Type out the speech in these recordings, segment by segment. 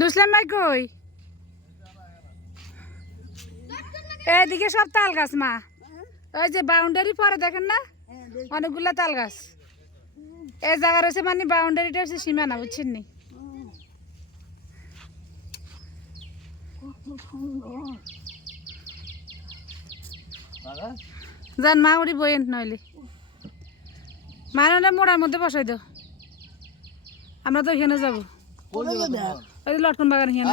দুসলাম ভাই কই? এদিকে সব তাল গাছ মা। ওই যে বাউন্ডারি পরে দেখেন না? অনেকগুলা তাল গাছ। এই জায়গা রয়েছে মানে বাউন্ডারিটা হচ্ছে সীমানা বুঝছেন নি? যান মা উড়ি বইয়েন নইলে। মানে মোড়ার মধ্যে বসাই দাও। আমরা তো এখানে যাব। ওই লটকন বাগান এখানে।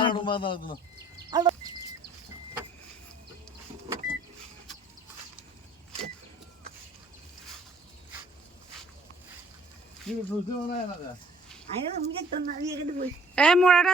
মোড়াটা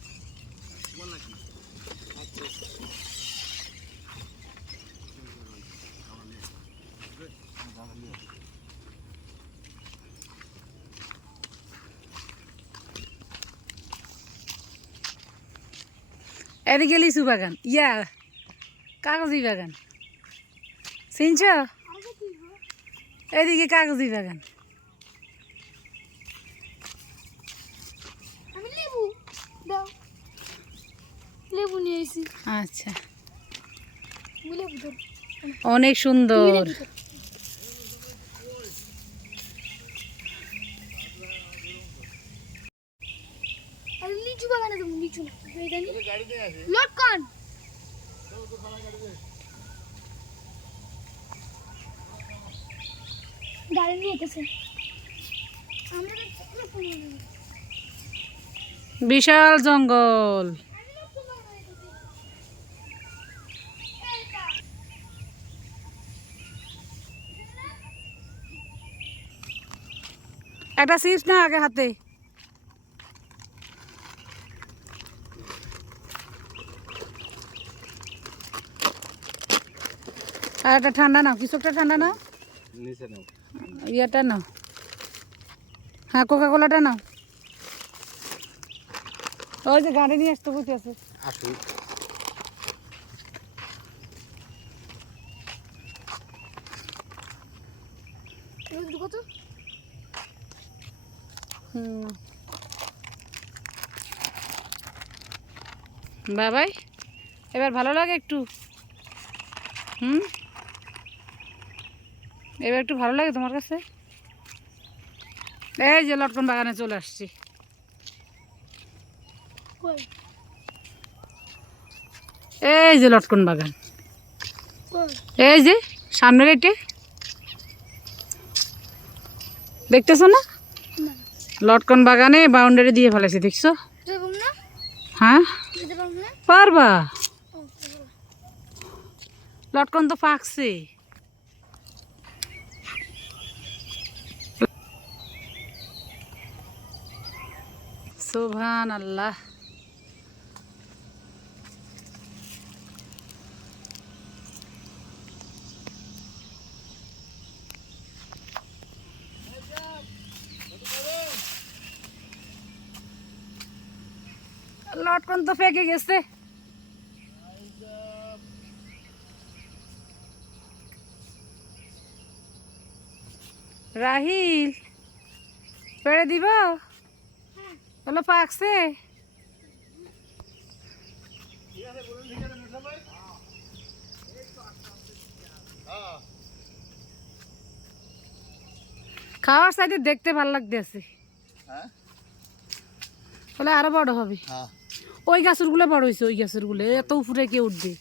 এদিকে লিচু বাগান ইয়া কাগজি বাগান। চিনছ? এদিকে কাগজি বাগান। আমি লেবু দাও লেবু নিয়ে এসেছি আচ্ছা অনেক সুন্দর। আর লিচু বাগানে দেবো লিচু লটকন! গাড়ি নিয়ে গেছে আমরা তো ছোট ফোন নিয়ে বিশাল জঙ্গল। একটা চিপস না আগে হাতে। আর একটা ঠান্ডা নাও কিছু একটা ঠান্ডা নাও। ইয়েটা নাও। হ্যাঁ কোকা কোলাটা নাও। ওই যে গাড়ি নিয়ে আসতে বসে আছে। কত? বাবাই এবার ভালো লাগে একটু? হুম? এবার একটু ভালো লাগে তোমার কাছে? এই যে লটকন বাগানে চলে আসছি। এই যে লটকন বাগান। এই যে সামনের এটে। দেখতেছো না? লটকন বাগানে বাউন্ডারি দিয়ে ফেলেছে দেখছ? হ্যাঁ? পারব পারবা? লটকন তো পাকছে সোভান আল্লাহ লটকন তো পেকে গেছে। রাহিল পেড়ে দিব? বলো পাকছে? খাওয়ার সাইডে দেখতে ভালো লাগতেছে। বলে আরও বড় হবে। ওই গাছেরগুলো বড় হয়েছে ওই গাছেরগুলো এত উপরে কে উঠবে?